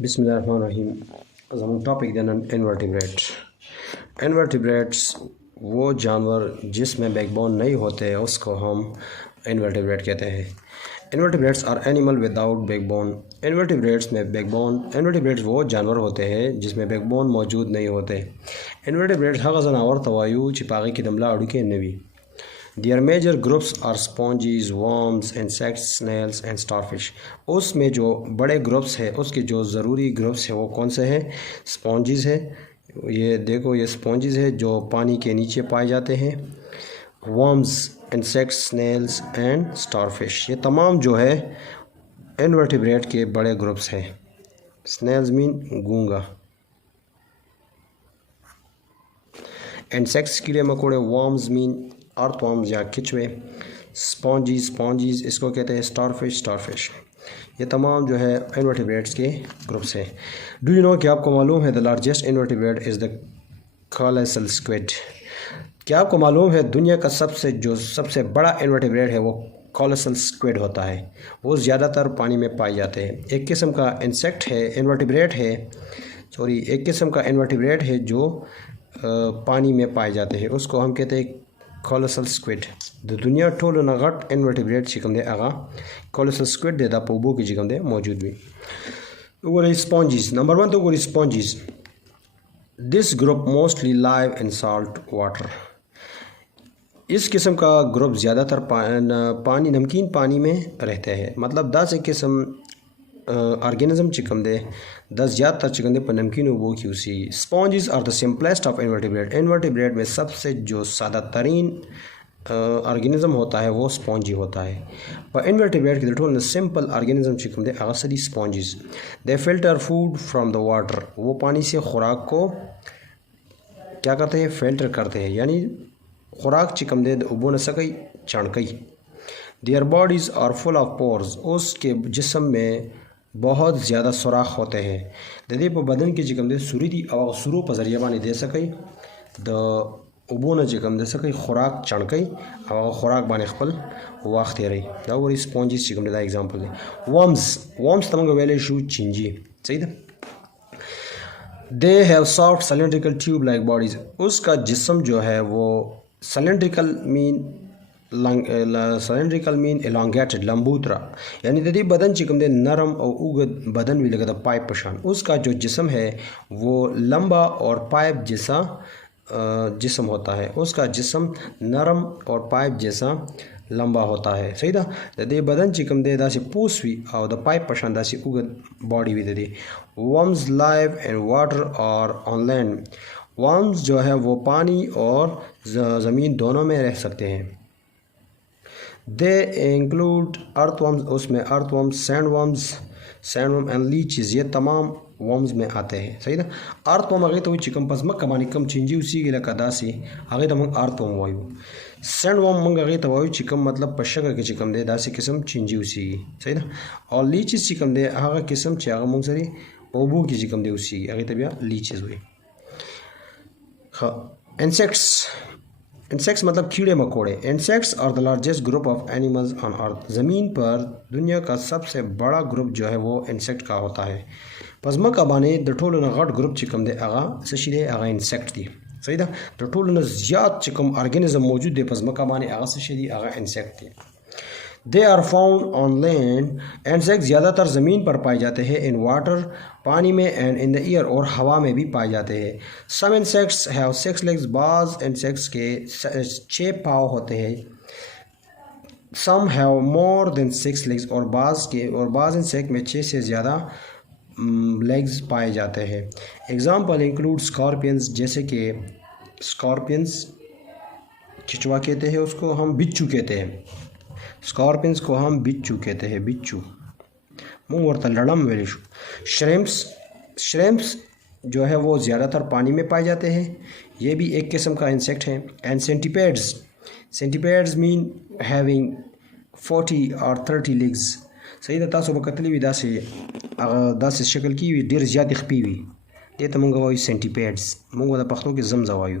बिस्मिल्लाहिर्रहमानिर्रहीम। हम टॉपिक देना इनवर्टिब्रेट। इनवर्टिब्रेट्स वो जानवर जिसमें बैकबोन नहीं होते उसको हम इनवर्टिब्रेट कहते हैं। Invertebrates are animal without backbone. Invertebrates में बैकबोन इनवर्टिब्रेट्स वो जानवर होते हैं जिसमें बैकबोन मौजूद नहीं होते। इनवर्टिब्रेट्स हर जनावर तवायु चिपागी की दमला अड़ुके नवी। Their major groups are sponges, worms, insects, snails and starfish। उसमें जो बड़े ग्रुप्स है उसके जो ज़रूरी ग्रुप्स है वो कौन से हैं? स्पॉन्जेस है, ये देखो ये स्पॉन्जेस है जो पानी के नीचे पाए जाते हैं। Worms, insects, snails and starfish, ये तमाम जो है इनवर्टिब्रेट के बड़े ग्रुप्स हैं। स्नेल्स मीन गूंगा, इंसेक्ट्स कीड़े मकोड़े, वर्म्स मीन अर्थवर्म्स या किचवे, स्पॉन्जीज इसको कहते हैं, स्टारफिश। ये तमाम जो है इनवर्टिब्रेट्स के ग्रुप्स हैं। डू यू नो कि आपको मालूम है the largest invertebrate is the colossal squid. क्या आपको मालूम है दुनिया का सबसे बड़ा इनवर्टिब्रेट है वो कोलोसल स्क्विड होता है। वो ज़्यादातर पानी में पाए जाते हैं। एक किस्म का इंसेक्ट है एक किस्म का इनवर्टिब्रेट है जो पानी में पाए जाते हैं, उसको हम कहते हैं कोलोसल स्क्विड। द दुनिया ठोलो नगट इनवर्टिब्रेट चिकम दे आगा कोलोसल स्क्विड दे दा पोबो की चिकम दे मौजूद भी। वो स्पॉन्जीज नंबर 1 तो वो sponges. This group mostly live in salt water. इस किस्म का ग्रुप ज़्यादातर पानी नमकीन पानी में रहते हैं। मतलब 10 एक किस्म ऑर्गेनिज्म चिकम दे 10 ज़्यादातर चिकन दे पर नमकीन वो की उसी। Sponges are the simplest of invertebrate. Invertebrate में सबसे जो सादा तरीन ऑर्गेनिज्म होता है वो स्पॉन्जी होता है। पर इनवर्टिब्रेट की टोल सिंपल ऑर्गेनिज्म चिकम दे अक्सर sponges. They filter food from the water. वो पानी से खुराक को क्या करते हैं? फिल्टर करते हैं, यानी खुराक चिकम दे उबो न सकई चणकई। Their bodies are full of pores. उसके जिस्म में बहुत ज़्यादा सुराख होते हैं। ददे पर बदन के चिकम दे सुरीदी और सुरू पर जरिए बानी दे सकई द उबो न चिकम दे सकई खुराक चणकई और खुराक बाने खपल वाख्त रही दा वो स्पॉन्जेस चिकम दे दा एग्जांपल दे। वर्म्स तमंग वेले शू चिंजी सही दा। They have soft cylindrical tube like bodies. उसका जिस्म जो है वो सिलेंड्रिकल मीन एलोंगेटेड लंबूतरा, यानी ददी बदन चिकम दे नरम और उगद बदन भी लगता पाइप पशान। उसका जो जिस्म है वो लंबा और पाइप जैसा जिस्म होता है। उसका जिस्म नरम और पाइप जैसा लंबा होता है सही दा। ददी बदन चिकम दे दासी पूस भी और द पाइप पशान दासी उगद बॉडी भी ददी। वर्म्स लाइव इन वाटर और ऑन लैंड। वर्म्स जो है वो पानी और ज़मीन दोनों में रह सकते हैं। दे इंक्लूड अर्थवर्म्स, उसमें अर्थवर्म्स, सैंडवर्म एंड लीचेस, ये तमाम वर्म्स में आते हैं सही ना। अर्थवर्म अगे तो चिकम पस मक कमानी कम चिंजी उसी के लका दासी अगे तो मंग अर्थवर्म वायु। सैंडवर्म मंग अगे तो वायु चिकम मतलब पशक के चिकम दे दासी किस्म चिंजी उसी सही ना। और लीचेस चिकम दे आगा किस्म चागा मंग सरी ओबू की चिकम दे उसी अगे तबिया लीचेस हुई। इंसेक्ट्स मतलब कीड़े मकोड़े। Insects are the largest group of animals on earth. ज़मीन पर दुनिया का सबसे बड़ा ग्रुप जो है वो इंसेक्ट का होता है। पजमा का बाने द टोल गट ग्रुप चिकम दे आगा सशीरे आगा इंसेक्ट दी सही दा। द टोल न ज़्यादा चिकम ऑर्गेनिज्म मौजूद दे पजमा का बाने आगा सशीरी आगा इंसेक्ट दी। They are found on land. Insect ज़्यादातर ज़मीन पर पाए जाते हैं, इन वाटर पानी में, एंड इन द एयर और हवा में भी पाए जाते हैं। Some insects have 6 legs. बाज़ इंसेक्ट्स के 6 पाँव होते हैं। Some have more than 6 legs और बाज़ इंसेक्ट में 6 से ज़्यादा लेग्स पाए जाते हैं। एग्जाम्पल इंक्लूड स्कॉर्पियंस, जैसे कि स्कॉर्पियंस चिचवा कहते हैं, उसको हम बिच्छू कहते हैं। स्कॉर्पियंस को हम बिच्छू कहते हैं, बिच्छू मुँह और लड़म वेलिशु। श्रेम्प्स जो है वो ज़्यादातर पानी में पाए जाते हैं, ये भी एक किस्म का इंसेक्ट है। एंड सेंटीपेड्स मीन हैविंग 40 और 30 लेग्स सही दा। तासो बकतली भी दास शक्ल की हुई डेर ज़्यादा खपी हुई ये तो मंगा वायु सेंटीपेड्स मंगो दा पख्तों के जमजा वायु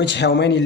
which have many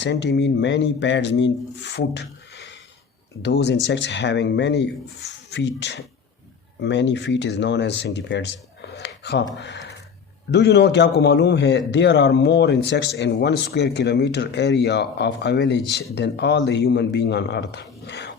centi mean many, pads mean foot. those insects having many feet is known as centipedes. हाँ, do you know कि आपको मालूम है there are more insects in 1 square kilometer area of a village than all the human being on earth.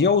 1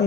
1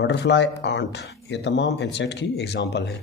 butterfly, ant, ये तमाम insect की example हैं.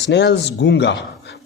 Snails गूंगा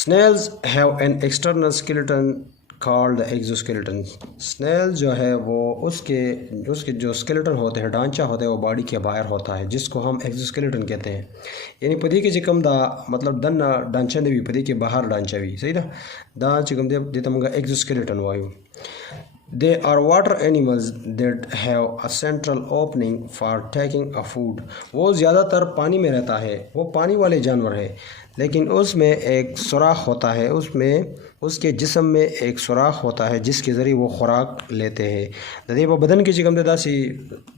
snails have an external skeleton called the exoskeleton. Snail जो है वो उसके जो स्केलेटन होते हैं, ढांचा होता है, वो बॉडी के बाहर होता है, जिसको हम एक्सोस्केलेटन कहते हैं. यानी पदी के चिकम दा मतलब दन ढांचा ने भी पदी के बाहर ढांचा भी. सही था, दा चिकम दे तमगा एक्सोस्केलेटन वायु. They are water animals that have a central opening for taking a food. वो ज़्यादातर पानी में रहता है, वो पानी वाले जानवर है, लेकिन उसमें एक सुराख होता है, उसमें उसके जिस्म में एक सुराख होता है जिसके ज़रिए वो खुराक लेते हैं. दे वो बदन के चिकम देदा सी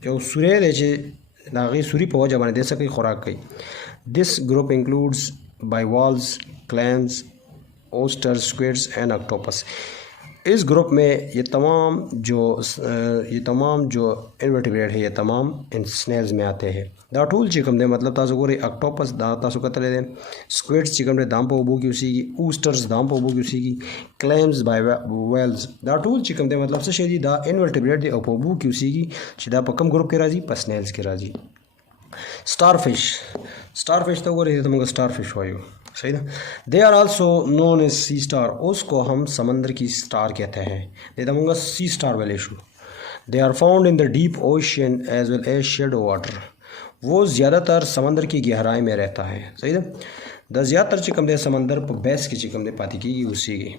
जो सूर्य दे चे नागी सूरी पहुँच जाने दे सके खुराक कई. This group includes bivalves, clams, oysters, squids and octopus. इस ग्रुप में ये तमाम जो इन्वर्टिब्रेट है ये तमाम इन स्नेल्स में आते हैं. दा टूल चिकम दे मतलब तासो गोरे ऑक्टोपस दा तासो कतले दे, स्क्विड्स चिकम दे दाम पे उबू की उसी की, ऊस्टर्स दाम पे उबू की उसी की, क्लैम्स बाइवेल्स दा टूल चिकम दे मतलब से शेदी दा इन्वर्टिब्रेट दे उबू की उसी की चिदा पकम ग्रुप के राजी पर स्नेल्स के राजी. स्टारफिश तो गोरे तो मंगा स्टारफिश वायु. सही ना. They are also known as sea star, उसको हम समंदर की स्टार कहते हैं. दे दमूंगा सी स्टार वाले शू. They are found in the deep ocean as well as shallow water. वो ज़्यादातर समंदर की गहराई में रहता है. सही ना. द ज़्यादातर चिकम दे समंदर पर बैस की चिकम दे पाती की उसी की.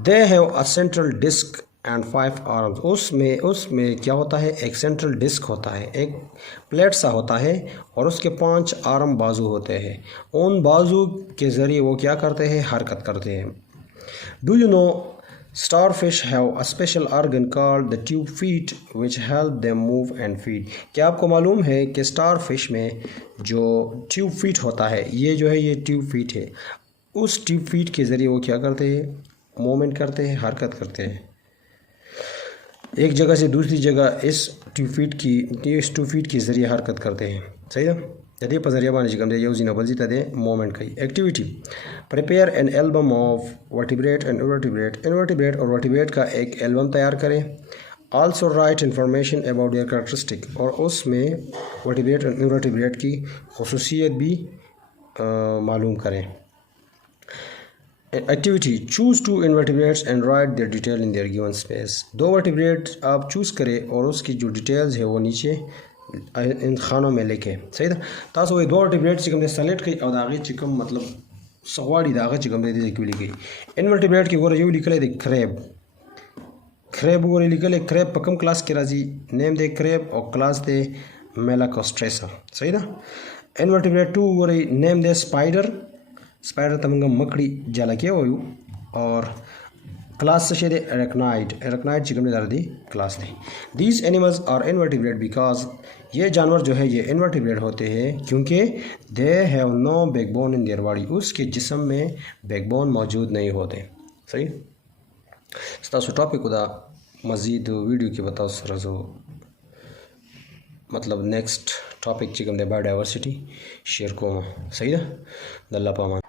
They have a central disc and 5 arms. उसमें क्या होता है, एक सेंट्रल डिस्क होता है, एक प्लेट सा होता है और उसके 5 आर्म बाजू होते हैं. उन बाजू के ज़रिए वो क्या करते हैं, हरकत करते हैं. Do you know starfish have a special organ called the tube feet which help them move and feed. क्या आपको मालूम है कि starfish में जो ट्यूब फीट होता है, ये जो है ये ट्यूब फीट है, उस ट्यूब फीट के ज़रिए वो क्या करते हैं, मूवमेंट करते हैं, हरकत करते हैं एक जगह से दूसरी जगह. इस ट्यूब फीट के ज़रिए हरकत करते हैं. सही है. यदि पजरिया बाने जिकम दे यूज़ इन बल्जी तदे मोमेंट कई. Activity, prepare an album of vertebrate and invertebrate और वर्टिब्रेट का एक एल्बम तैयार करें. Also right information about their characteristic, और उसमें वर्टिब्रेट एंड इन्वर्टिब्रेट की खुसूसियत भी मालूम करें. Activity, choose 2 invertebrates and write their detail in their given space. 2 vertebrate आप चूज़ करें और उसकी जो डिटेल्स है वो नीचे इन खानों में लिखे. सही था. तासो ये 2 वर्टिब्रेट चिकम दे सेलेक्ट कई और दागे चिकम मतलब सवाड़ी दागे चिकम दे क्यों लिखी. इन्वर्टिब्रेट की गोरे यू लिखले दे क्रेब गोरे लिखले. क्रेब पकम क्लास के राजी, नेम दे क्रेब और क्लास दे मेलाकोस्ट्रेसा. सही था. इन्वर्टिब्रेट 2 गोरे नेम दे स्पाइडर तमंगा मकड़ी जाला के हो. और क्लास से शेदे एरेक्नाइड चिकम दार दी क्लास दी. These animals are invertebrate because ये जानवर जो है ये इन्वर्टिब्रेट होते हैं क्योंकि they have no backbone in their body. उसके जिस्म में बैकबोन मौजूद नहीं होते. सही. तासो टॉपिक उदा मज़ीद वीडियो के बताओ सरजो मतलब नेक्स्ट टॉपिक चिकम दे बायोडाइवर्सिटी शेयर को. सही है. अल्लाह पामान.